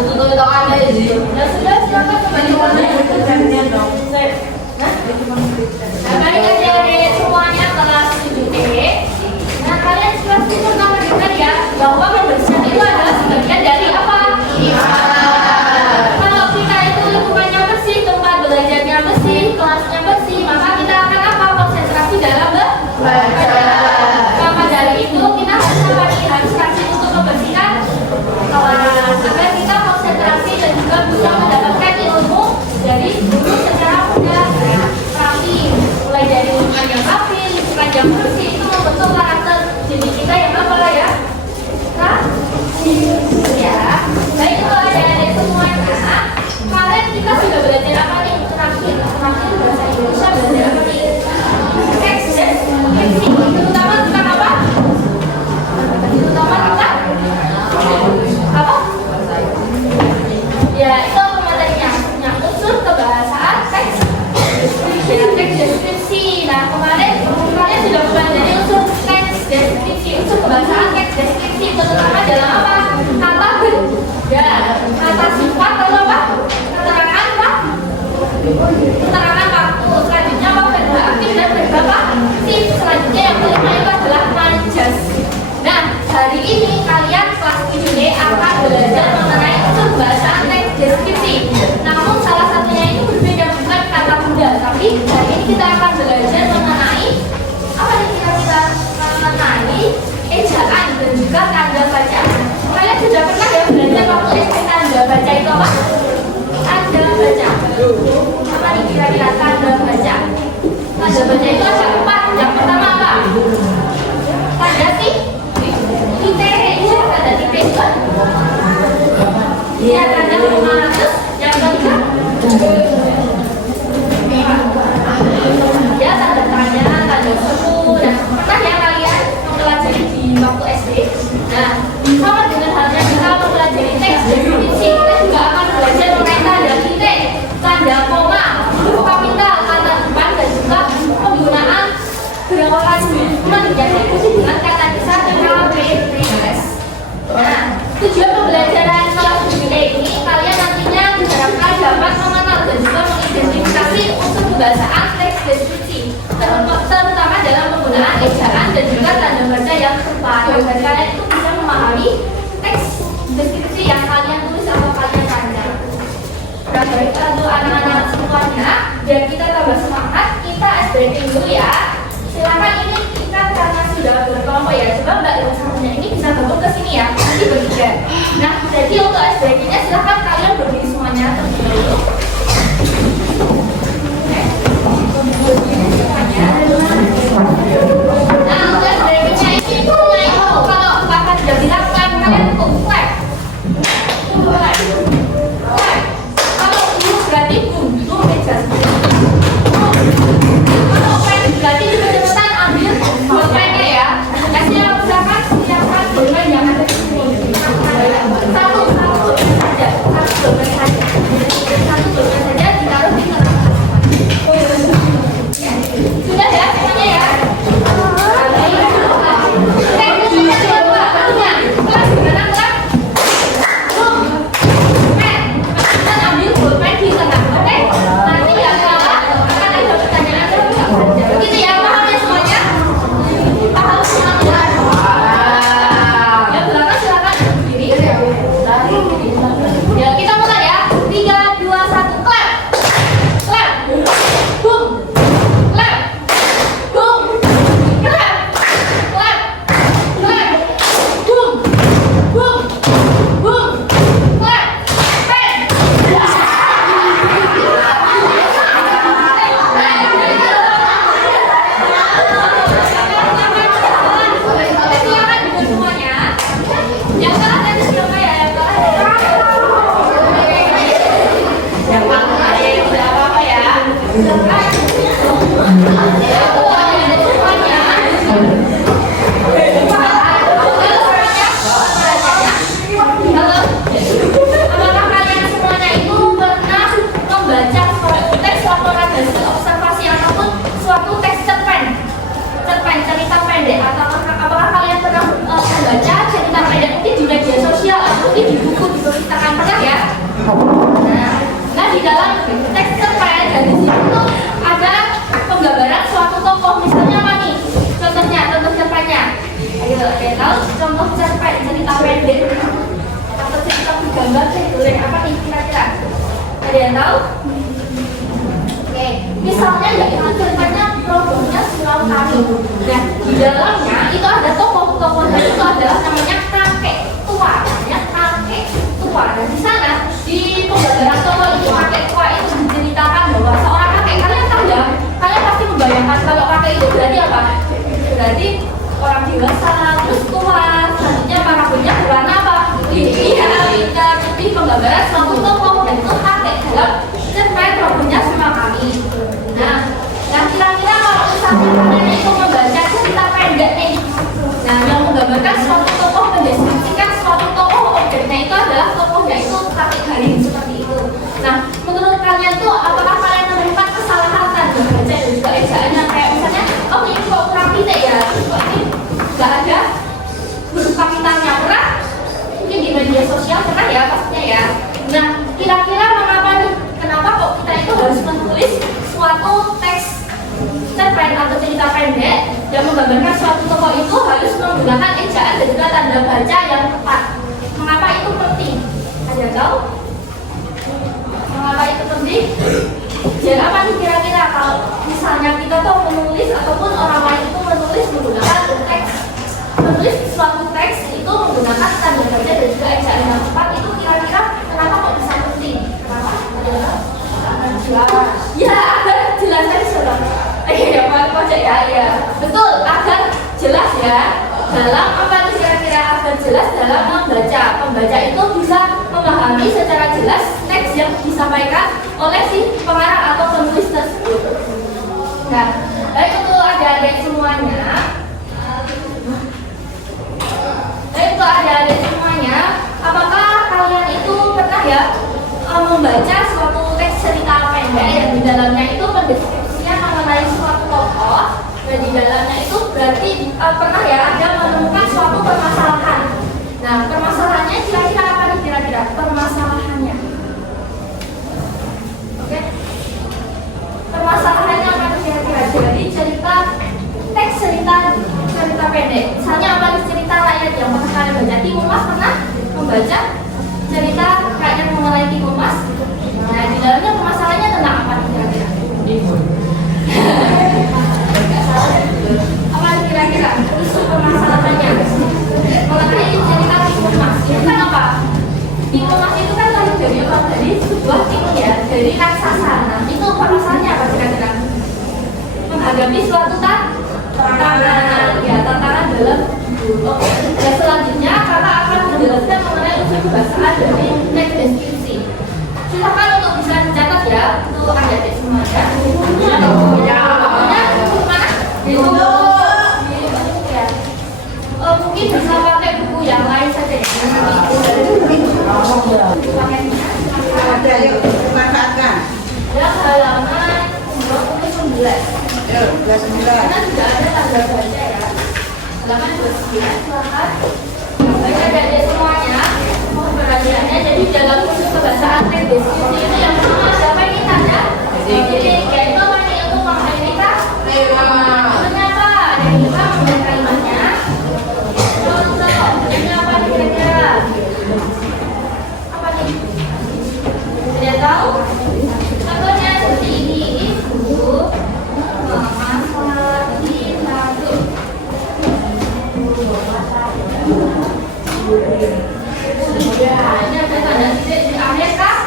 Ya sudah, silakan kembali dong. Nah, balik adik-adik semuanya kelas 7E. Nah, kalian sudah pertama dengar ya bahwa pembersihan itu adalah sebagian dari apa? Kalau kita itu lingkungannya bersih, tempat belajarnya bersih, kelasnya bersih, maka kita akan apa? Konsentrasi dalam belajar. Maka dari itu kita harus apa nih? Harus rajin untuk membersihkan kelas agar kita konsentrasi dan juga bisa mendapatkan ilmu dari guru secara mudah, rapi. Mulai dari lingkungan yang rapi, lingkungan yang bersih itu membentuk karakter diri kita yang apa ya? Ya. Baik itu adik-adik semuanya. Kemarin kita sudah belajar apa nih? Terakhir bahasa Indonesia belajar apa nih? Ekspresi. Terutama tentang apa? Terutama tentang apa? Ya, itu materinya. Yang unsur kebahasaan teks deskripsi. Nah, kemarin kalian sudah mempelajari unsur teks deskripsi, unsur kebahasaan teks deskripsi, terutama dalam apa? Kata benda, kata sifat atau apa? Keterangan apa? Keterangan waktu. Selanjutnya apa? Benda aktif dan benda apa? Selanjutnya yang kelima itu adalah majas. Nah, hari ini kalian kelas 7D akan belajar mengenai unsur kebahasaan teks deskripsi. Namun salah satunya itu berbeda, bukan kata benda, tapi hari ini kita akan belajar mengenai apa nih kira-kira? Mengenai ejaan dan juga tanda baca. Kalian sudah pernah ya belajar waktu SD tanda baca itu apa? Tanda baca. Apa nih kira-kira tanda baca? Tanda baca itu ada 4. Yang pertama apa? Tanda titik. Ya, tanda titik kan? Ya, tanda koma. Terus yang ketiga? Ya, tanda tanya, tanda seru. Nah, pernah ya kalian mempelajari di waktu SD? Nah, sama dengan halnya kita mempelajari teks deskripsi, kita juga akan belajar mengenai tanda titik, tanda koma, huruf kapital, tanda depan, dan juga penggunaan gerakan yang diikuti dengan kata besar dan kata BS. Nah, tujuan pembelajaran kelas 7D ini kalian nantinya diharapkan dapat mengenal dan juga mengidentifikasi unsur kebahasaan teks deskripsi, terutama dalam penggunaan ejaan dan juga tanda baca yang tepat, agar kalian itu bisa memahami teks deskripsi yang kalian tulis atau kalian baca. Nah, baik untuk anak-anak semuanya, biar kita tambah semangat, kita ice breaking dulu ya. Silakan ini kita karena sudah berkelompok ya, coba Mbak yang satunya ini bisa gabung ke sini ya, nanti bertiga. Nah, jadi untuk ice breakingnya silakan kalian berdiri semuanya terlebih dahulu. Nah, untuk ice breakingnya ini punya itu kalau kakak sudah dilakukan kalian untuk flag. Kalau dulu berarti itu meja kalau pen berarti cepat-cepatan ambil pulpennya ya. Kasih silakan boleh yang ada di sini. Satu saja. Nah, di dalam teks cerpen dan di situ tuh ada penggambaran suatu tokoh. Misalnya apa nih? Contoh cerpennya. Ayo, ada yang tahu contoh cerpen cerita pendek atau cerita bergambar tulis apa nih kira-kira? Ada yang tahu? Oke, misalnya ya itu cerpennya produknya Surau Tani. Nah, di dalamnya itu ada tokohnya itu adalah namanya kakek tua, Dan di sana di penggambaran tokoh itu kakek tua itu diceritakan bahwa seorang kakek, kalian tahu ya, kalian pasti membayangkan kalau kakek itu berarti apa? Berarti orang dewasa, terus tua, selanjutnya rambutnya berwarna apa? Iya, di penggambaran suatu tokoh dan itu kakek dalam cerpen rambutnya Surau Tani. Nah, kira-kira kalau misalnya kalian itu membaca cerita pendek nih, nah yang menggambarkan suatu tokoh mendeskripsikan suatu tokoh objeknya itu adalah tokoh yaitu kakek garing seperti itu. Nah, menurut kalian tuh apakah kalian menemukan kesalahan tanda baca dan juga ejaannya kayak misalnya, oh ini kok kurang titik ya, kok ini nggak ada huruf kapitalnya, pernah? Mungkin di media sosial pernah ya pastinya ya. Nah, kira-kira mengapa nih? Kenapa kok kita itu harus menulis suatu teks cerpen atau cerita pendek yang menggambarkan suatu tokoh itu harus menggunakan ejaan dan juga tanda baca yang tepat? Mengapa itu penting? Ada yang tahu? Mengapa itu penting? Jadi apa nih kira-kira kalau misalnya kita tuh menulis ataupun orang lain itu menulis menggunakan menulis suatu teks itu menggunakan tanda baca dan juga ejaan yang tepat, itu kira-kira kenapa kok bisa penting? Kenapa? Ya, agar jelaskan sudah. Ya, Pak ya. Betul, agar jelas ya. Dalam apa nih kira-kira agar jelas dalam membaca. Pembaca itu bisa memahami secara jelas teks yang disampaikan oleh si pengarang atau penulis tersebut. Nah, baik untuk adik-adik semuanya. Apakah kalian itu pernah ya membaca suatu teks cerita pendek yang di dalamnya itu mendeskripsikan mengenai suatu tokoh, dan di dalamnya itu berarti pernah ya ada menemukan suatu permasalahan. Nah, permasalahannya kira-kira apa nih kira-kira permasalahannya? Oke, permasalahannya apa nih kira-kira? Jadi teks cerita pendek. Misalnya apa nih cerita rakyat yang pernah kalian baca? Timun Mas pernah membaca cerita rakyat mengenai Timun Mas? Nah, di dalamnya permasalahannya tentang apa nih kira-kira? Apa kira-kira isu permasalahannya mengenai cerita Timun Mas? Itu kan apa? Timun Mas itu kan lahir dari apa? Dari sebuah timun ya, dari raksasa. Nah, itu permasalahannya apa kira-kira? Menghadapi suatu tantangan dalam hidup. Dan selanjutnya kakak akan menjelaskan mengenai unsur kebahasaan dari teks deskripsi. Silakan untuk bisa dicatat ya untuk adik-adik semuanya. Mungkin bisa pakai buku yang lain saja ya. Ada yuk dimanfaatkan. Yang halaman 29. Yuk, 29. Karena tidak ada tanda baca ya. Halaman 29 silakan. Baik adik-adik semuanya, mohon perhatiannya. Jadi dalam khusus kebahasaan teks deskripsi itu yang pertama siapa ini tanda? Jadi yaitu apa nih untuk mengenai kita? Maksudnya apa? Yang kita membuat kalimatnya. Contohnya apa kira-kira? Apa nih? Tidak tahu? Contohnya seperti ini. Ibu mengamati lagu. Ini ada tanda titik di akhir kah?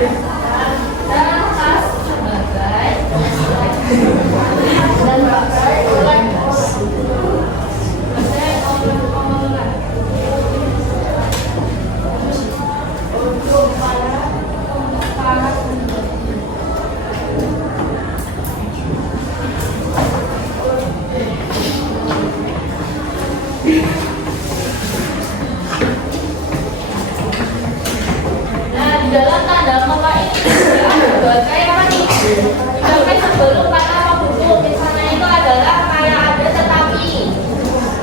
dan tas sebagai dan pakai oleh untuk para di dalam tanda koma ini sebagai apa nih? Sebagai sebelum kata membutuh. Misalnya itu adalah kayak ada tetapi,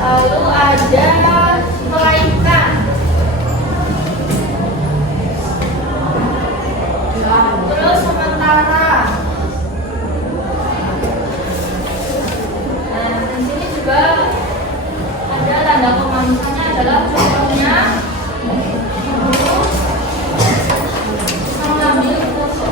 lalu ada melainkan, terus sementara. Nah, di sini juga ada tanda koma, misalnya adalah contohnya mengambil foto.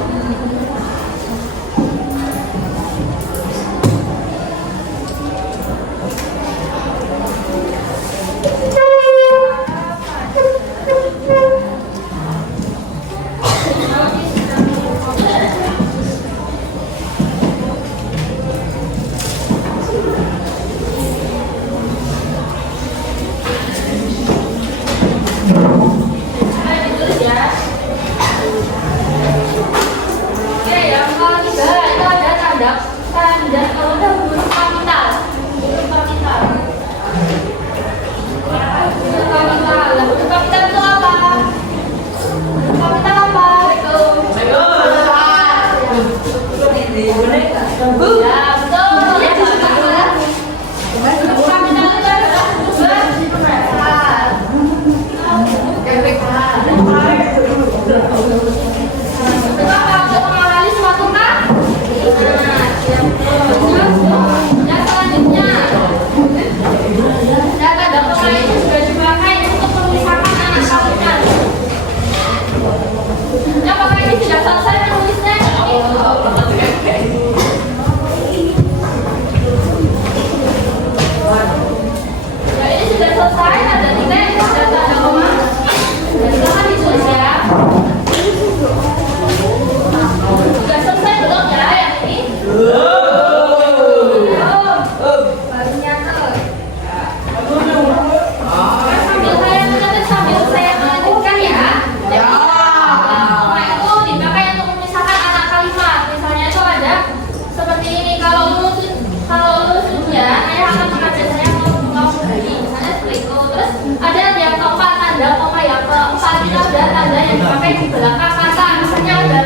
Di belakang kata misalnya ada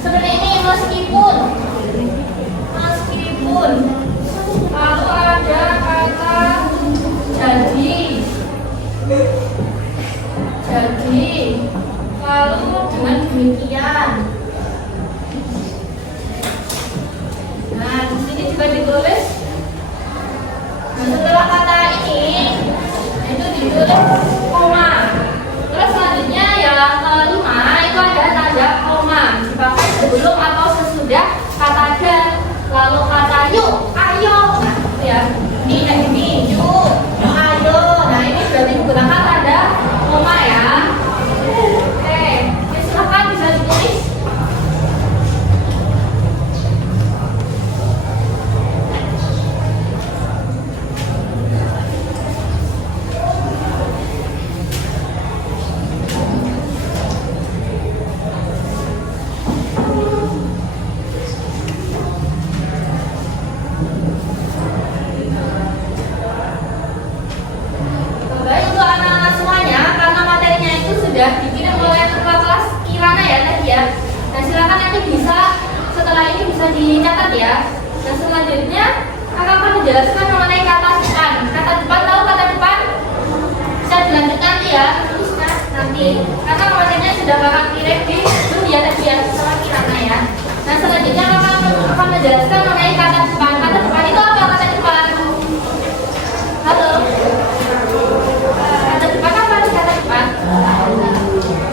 seperti ini, meskipun lalu ada kata jadi lalu dengan demikian. Nah, di sini juga ditulis. Nah, setelah kata ini itu ditulis koma. Terus selanjutnya yang kelima itu ada tanda koma dipakai sebelum atau sesudah kata dan. Lalu kata yuk, ayo, nah itu ya, ini yuk, ayo. Nah ini berarti menggunakan tanda koma ya. Oke, silakan bisa ditulis. Sudah dikirim oleh ketua kelas Kirana ya tadi ya. Nah silakan nanti bisa setelah ini bisa dicatat ya. Dan selanjutnya kakak akan menjelaskan mengenai kata depan. Kata depan, tahu kata depan? Bisa dilanjutkan nanti ya, tulisnya nanti. Karena materinya sudah kakak kirim di Zoom ya tadi ya, sama Kirana ya. Nah selanjutnya kakak akan menjelaskan mengenai kata depan. Kata depan itu apa kata depan? Halo. Kata depan apa sih kata depan?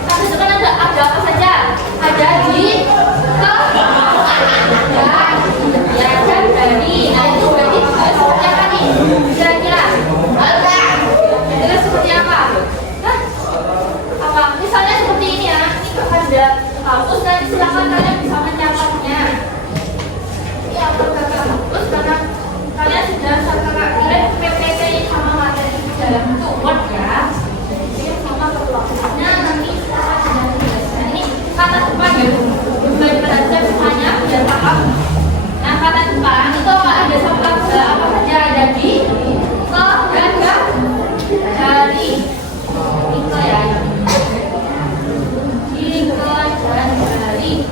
Kata depan ada apa saja? Ada di, ke, ya dan dari. Nah itu berarti seperti apa nih? Kira-kira? Kira seperti apa? Hah? Apa? Misalnya seperti ini ya. Ini ada hapus, nanti silakan kalian bisa mencatatnya. Ini apa kakak hapus karena kalian sudah kakak kirim PPT sama materi di dalam bentuk Word ya. Jadi sama perluasannya nanti silakan dijelaskan. Ini kata depan ya, baik-baik aja semuanya biar paham. Nah kata depan itu ada apa saja ada di ke dan dari itu ya.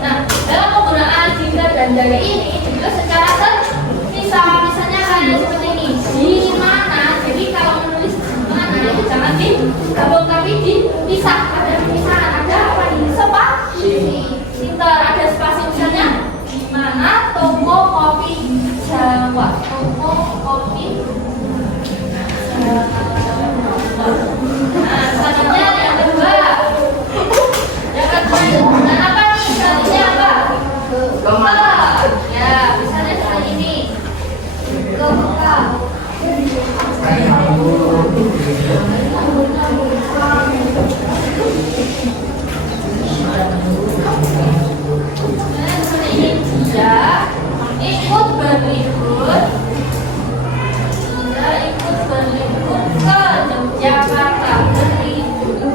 Nah, dalam penggunaan jika dan dari ini juga secara terpisah. Misalnya kalian seperti ini, di mana? Jadi kalau menulis di mana itu jangan digabung tapi dipisah. Ada pemisahan, ada apa nih? Spasi. Pintar ada spasi misalnya di mana toko kopi Jawa. Toko kopi Jawa. Nah, selanjutnya yang kedua. Yang kedua, dan apa nih? Selanjutnya apa? Ya, misalnya seperti ini. Gempa. Seperti ini dia ikut berlibur. Dia ikut berlibur ke Yogyakarta. Berlibur.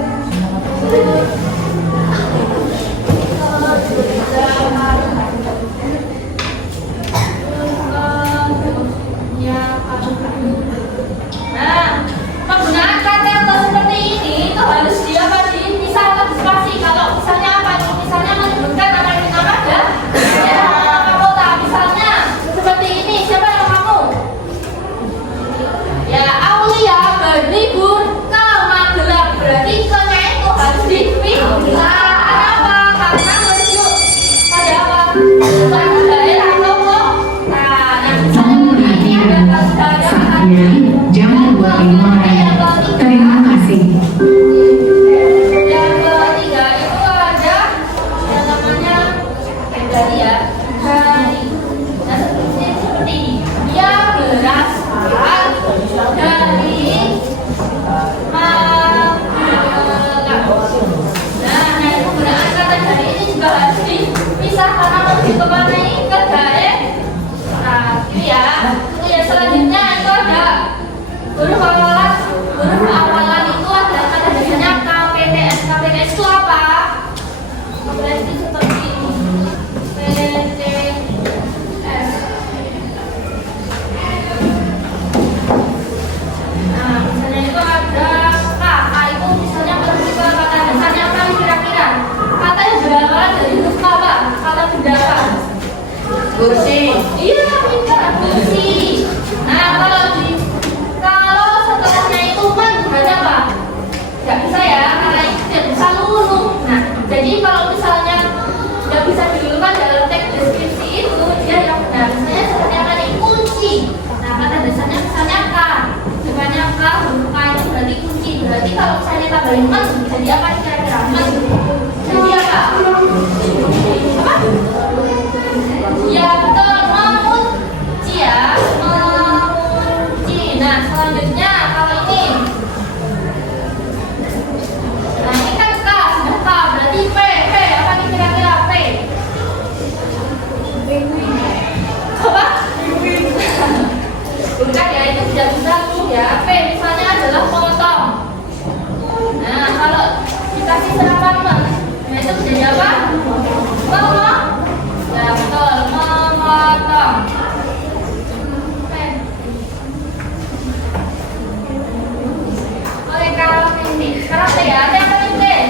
Nah, penggunaan kata seperti ini itu harus dipisah atau spasi. Kalau misalnya apa? Misalnya menyebutkan apa yang nama ada daerah kota. Misalnya seperti ini. Siapa yang kamu? Ya, Aulia berlibur ke Magelang. Berarti ke-nya itu harus dipisah. Kenapa? Karena merujuk pada apa? Pada daerah kota. Nah, misalnya ini ada daerah. Jam 2.05. Terima kasih. Yang ketiga itu ada yang namanya dari ya dari. Nah seperti ini. Yang berasal dari Magelang. Nah penggunaan kata dari ini juga harus dipisah karena lebih kemana ini ke daerah. Nah itu ya. Kemudian selanjutnya itu ada huruf awalan itu ada kata biasanya KPTS. KPTS itu apa? KPTS itu seperti ini. PTS. Nah, misalnya itu ada K. K itu misalnya berarti ke kata dasarnya apa kira-kira? Kata yang berawal dari huruf K apa? Kata benda apa? Kursi. Iya, pintar. Kursi. Nah, kalau setelahnya itu man berarti apa? Gak bisa ya, karena itu tidak bisa lulu. Nah, jadi kalau misalnya nggak bisa dilulukan dalam teks deskripsi itu dia yang benar. Misalnya seperti apa nih? Kunci. Nah, kata dasarnya misalnya K. Depannya K, huruf K itu berarti kunci. Berarti kalau misalnya tambahin man jadi apa kira-kira? Man jadi apa? Apa? Ya betul, mengunci ya, mengunci. Nah selanjutnya kalau ini, nah ini kan K, sudah K, berarti P, apa nih kira-kira P? Apa? Bukan ya, itu tidak bisa tuh ya. P misalnya adalah potong. Nah kalau dikasih serapan nah itu menjadi apa? Potong. Ya betul, memotong. Oke, kalau ini sekarang ya, yang penting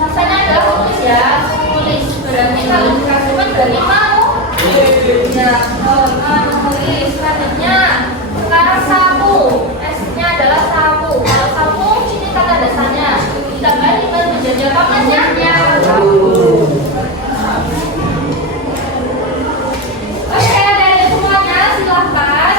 rasanya adalah tulis ya, tulis. Berarti kalau dikasih berarti mau. Ya, tulis. Selanjutnya sekarang sapu. S-nya adalah sapu. Kalau sapu ini kata dasarnya. Ditambahin menjadi apa namanya? Oke, dari semuanya silahkan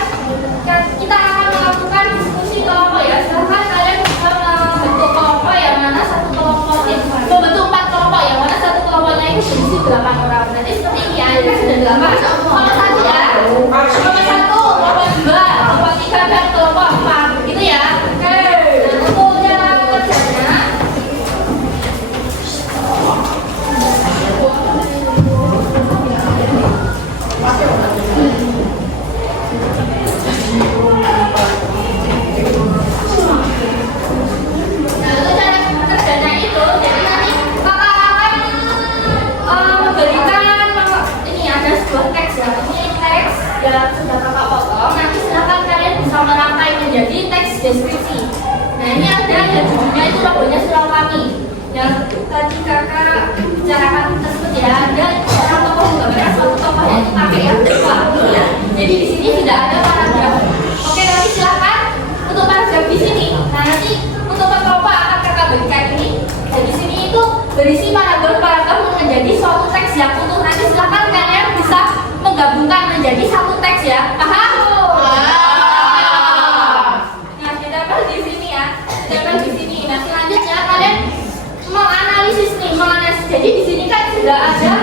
kita akan melakukan diskusi kelompok ya. Silahkan kalian bisa membentuk kelompok yang mana satu kelompoknya membentuk 4 kelompok yang mana satu kelompoknya itu berisi 8 orang. Nanti seperti ini ya, ini sudah 8. Kelompok 1 ya, kelompok 1, kelompok 2, kelompok 3 dan kelompok 4 gitu ya. Oke, nah untuk yang kerjanya deskripsi. Nah ini ada yang judulnya itu logonya surau kami yang tadi kakak bicarakan tersebut ya. Ada orang tokoh gambarnya suatu tokoh yang itu pakai yang kedua ya. Jadi di sini tidak ada paragraf. Oke, nanti silakan untuk paragraf di sini. Nah nanti untuk kelompok akan kakak bagikan ini. Jadi di sini itu berisi paragraf menjadi suatu teks yang utuh. Nanti silakan kalian bisa menggabungkan menjadi satu teks ya. Paham? Nah, ditempel di sini ya. Ditempel di sini. Nah, selanjutnya kalian menganalisis nih, menganalisis. Jadi di sini kan sudah ada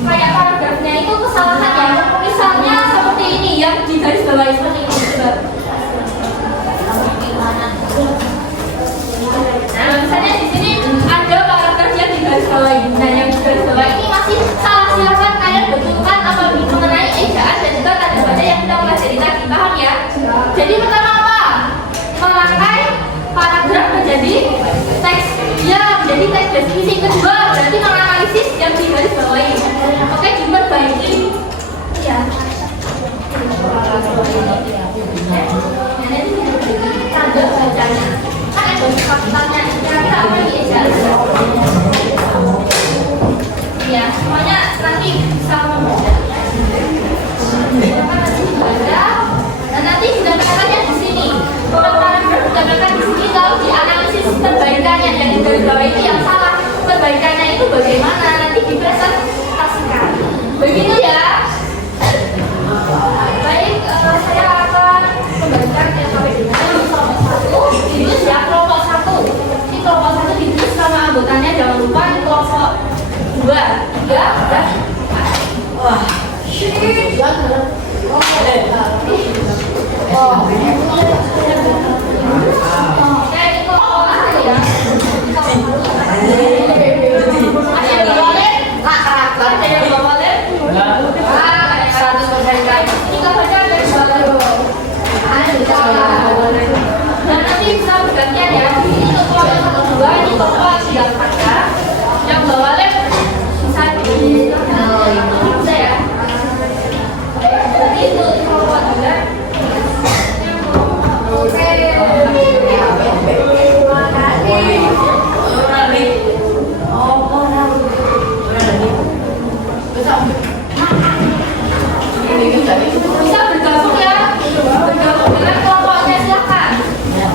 kayak paragrafnya itu kesalahan ya. Misalnya seperti ini yang di garis bawah seperti ini. Coba. Nah, misalnya di sini ada paragraf yang di garis bawah ini. Nah, yang di garis bawah ini masih salah. Silakan kalian betulkan apa mengenai ejaan dan juga tanda baca yang kita pelajari tadi. Paham ya? Jadi pertama apa? Merangkai paragraf menjadi teks ya, menjadi teks deskripsi. Kedua berarti menganalisis yang di garis bawah ini. Oke, diperbaiki. Ya. Tanda bacanya. Kan ada kapitalnya. Kira-kira apa ini ejaan? Ya, semuanya nanti bisa membaca. Dan nanti didapatkannya di sini. Paragraf didapatkan di sini lalu dianalisis perbaikannya yang dari bawah itu yang salah. Perbaikannya itu bagaimana? Nanti dipresentasikan. Begitu ya. Baik, saya akan membaca yang sampai dengan kelompok 1. Ditulis ya kelompok 1. Ini kelompok 1 ditulis sama anggotanya, jangan lupa di kelompok 2, 3, dan 4. Wah, nanti bisa bergantian ya. Ini untuk kelompok 1, 2, ini kelompok yang pada yang bawa lab bisa di bisa ya. Jadi itu kelompok 2. Oke. Bisa bergabung ya. Bergabung dengan kelompoknya silakan. Ya.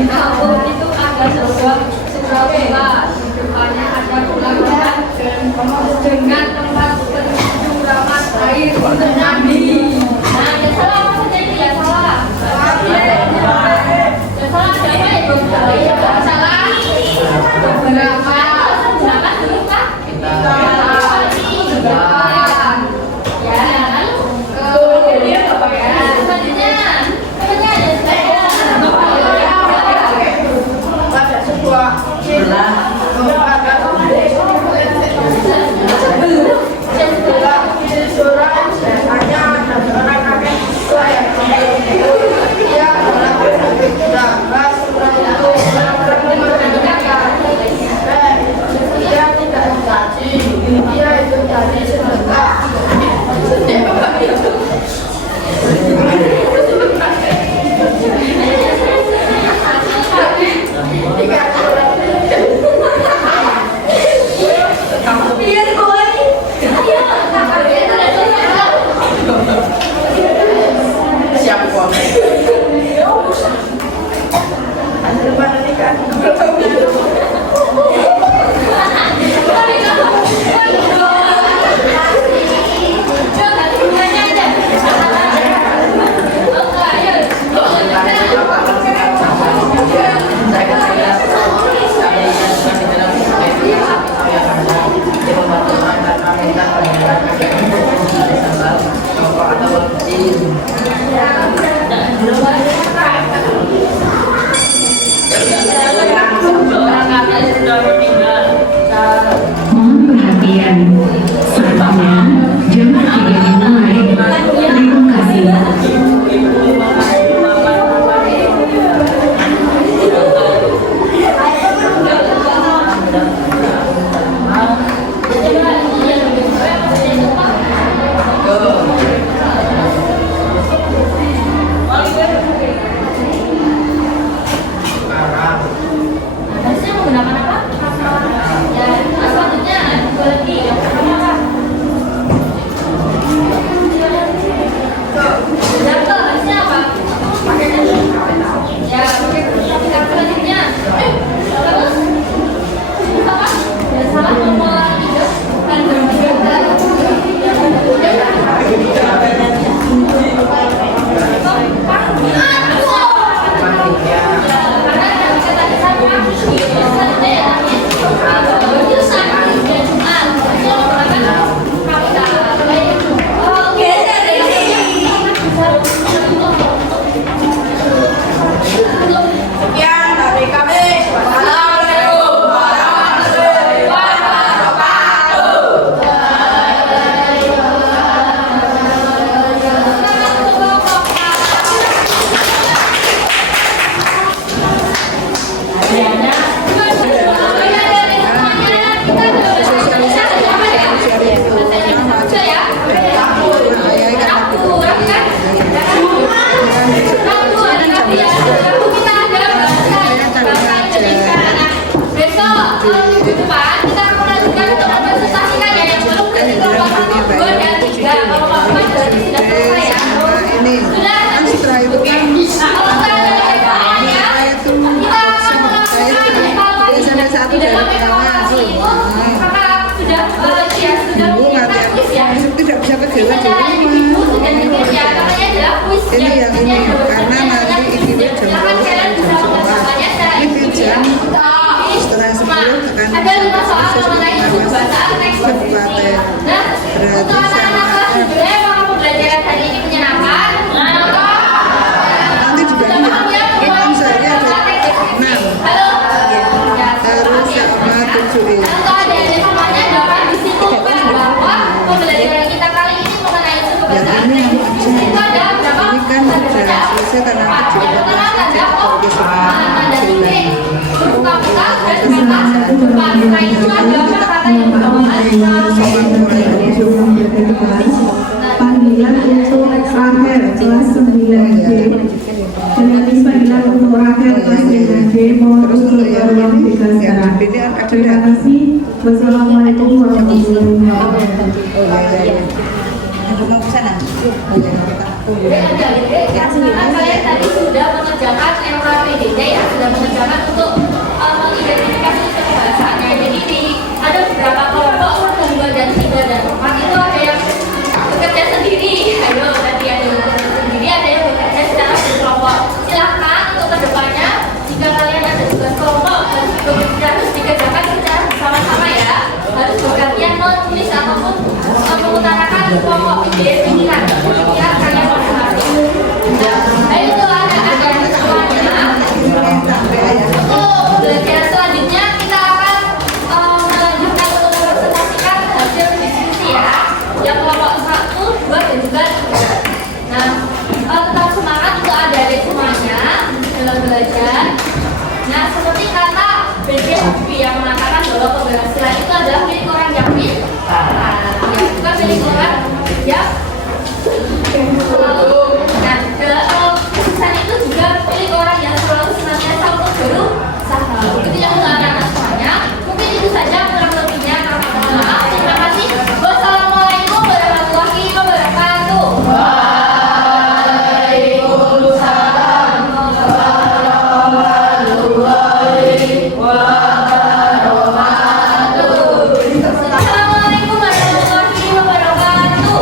di kampung itu ada sebuah pura-pura, depannya ada pulau-pulau dengan tempat pencurahan air untuk mandi. Nah, yang salah apa saja ini? Yang salah. Yang salah ada apa ya? Yang salah beberapa. Jangan dulu Pak. Ya, lalu selanjutnya Pada sebuah Mohon perhatian. Saatnya jam 3 dimulai. Terima kasih. harusnya menggunakan apa? Ya, selanjutnya dua lagi. Yang pertama apa? Jatuh harusnya apa? Ya, pakai yang selanjutnya. Terus apa? Dan salah nomor 3 dan sekian dari kami. Wassalamualaikum warahmatullahi wabarakatuh. Di dalam evaluasi itu, kakak sudah punya kuis ya. tidak bisa Kita jalan di ibu sudah kuis ya. Namanya adalah kuis Ini yang ini, karena nanti ini jam silakan kalian bisa mengerjakannya secara jam setelah 10 tekan ada 5 soal mengenai isu bahasa teks kabupaten. Nah, untuk anak-anak kelas 7 apakah pembelajaran hari ini menyenangkan? Nanti juga Sudah paham ya bahwa saya bahasa ada teks enam. halo? Ya, Harus paham ya? sama 7 Untuk adik-adik semuanya dapat disimpulkan bahwa pembelajaran kita kali ini mengenai isu bahasa ini teks yang itu ada berapa? ini kan sudah selesai karena Empat. kecil Yang pertama tanda saja O, dia semua tanda titik, buka-buka, dan Iya. kata. Setelah itu ada kata yang berhubungan Panggilan untuk Rahel kelas 9C. Dengan panggilan untuk Rahel kelas 9C mohon untuk ruang dijelaskan. Terima kasih. Wassalamualaikum warahmatullahi wabarakatuh. mau ke sana. kalian tadi sudah mengerjakan PDJ ya sudah mengerjakan untuk mengidentifikasi bahasanya. Jadi ada beberapa kelompok 2 dan 3 dan 4 itu ada yang bekerja sendiri. Ayo tadi ada yang bekerja sendiri, ada yang bekerja secara berkelompok. Silakan untuk kedepannya jika kalian ada tugas kelompok harus dikerjakan secara bersama-sama ya. Harus bergantian menulis ataupun mengutarakan kelompok pikiran kalian masing-masing. Nah, itu ada semuanya. Untuk belajar selanjutnya kita akan melanjutkan untuk mempresentasikan hasil diskusi ya. Yang kelompok 1, 2 dan juga 3. Nah, tetap semangat untuk adik-adik semuanya dalam belajar. Nah, seperti kata BPHP yang mengatakan bahwa keberhasilan itu adalah milik orang yang pintar, ya bukan milik orang yang selalu. Nah, kesuksesan itu juga milik orang yang selalu senantiasa untuk berusaha. Begitu yang untuk anak-anak semuanya. Mungkin itu saja kurang lebihnya. Mohon maaf. Terima kasih. Wassalamualaikum warahmatullahi wabarakatuh. Assalamualaikum warahmatullahi wabarakatuh.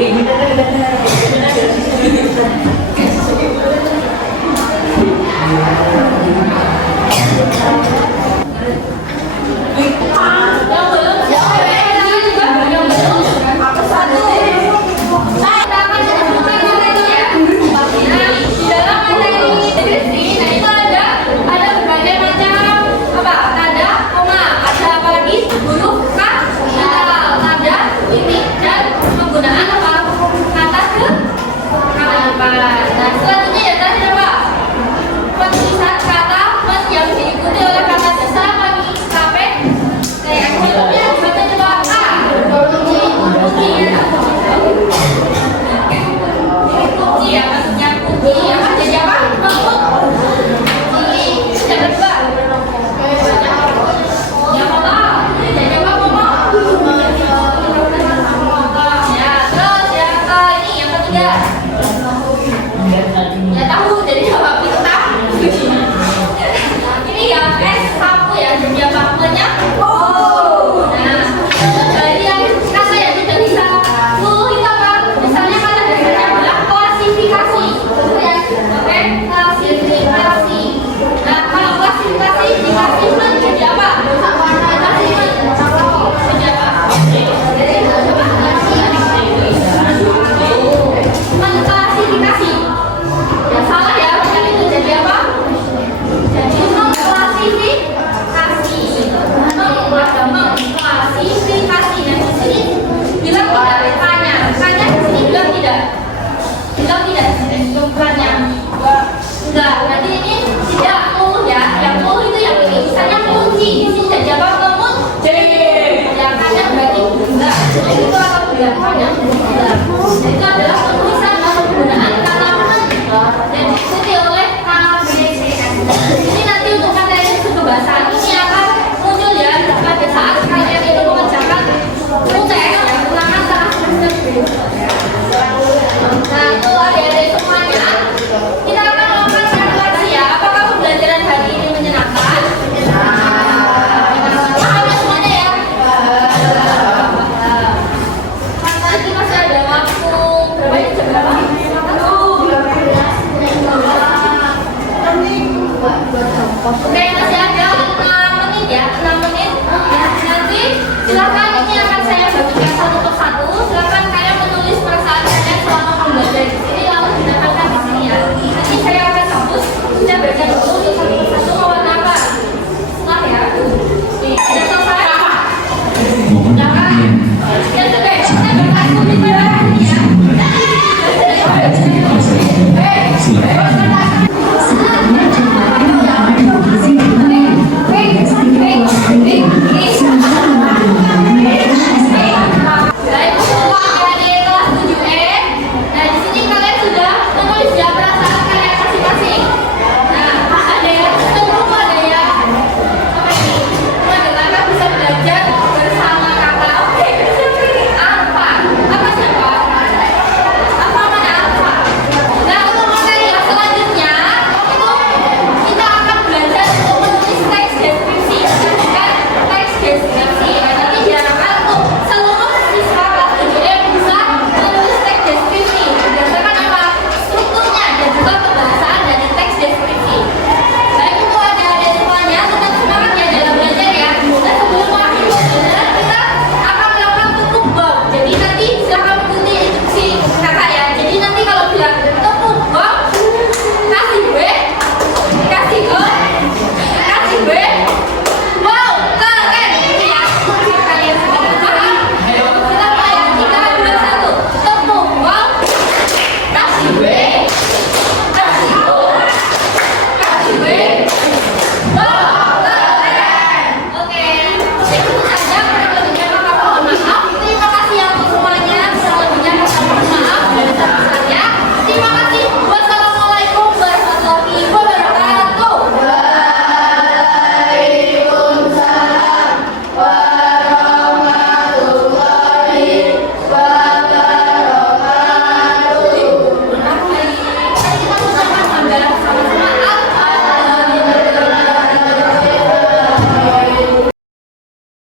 Yang belum siapa yang juga yang belum apa satu saya akan sebutkan nama itu ya. Nah, di dalam materi deskripsi, nah itu ada berbagai macam apa tanda koma, ada apa lagi huruf k, tanda titik dan penggunaan apa kata ke kata depan. Nah selanjutnya ya tadi apa penulisan kata yang diikuti oleh kata dasar bagi sampai kayak sebelumnya baca coba A kunci ya kunci ya maksudnya kunci ya kan jadi apa kunci yang kedua yang apa jadi apa ya terus yang ini yang ketiga ya tahu jadi apa kita ini ya sapu ya jadi apa menyapu. Nah dari yang kata yang tidak bisa itu apa misalnya kata dasarnya adalah klasifikasi ya oke klasifikasi. Nah kalau klasifikasi diklasifikasikan jadi apa jadi apa mengklasifikasi yang salah ya yang itu jadi apa jadi mengklasifikasi dan di sini bilang tidak hanya di sini bilang tidak bukannya enggak nanti ini tidak ya yang itu yang ini misalnya kunci di sini jadi apa kunci yang hanya berarti enggak jadi itu atau tidak hanya enggak itu adalah penulisan atau penggunaan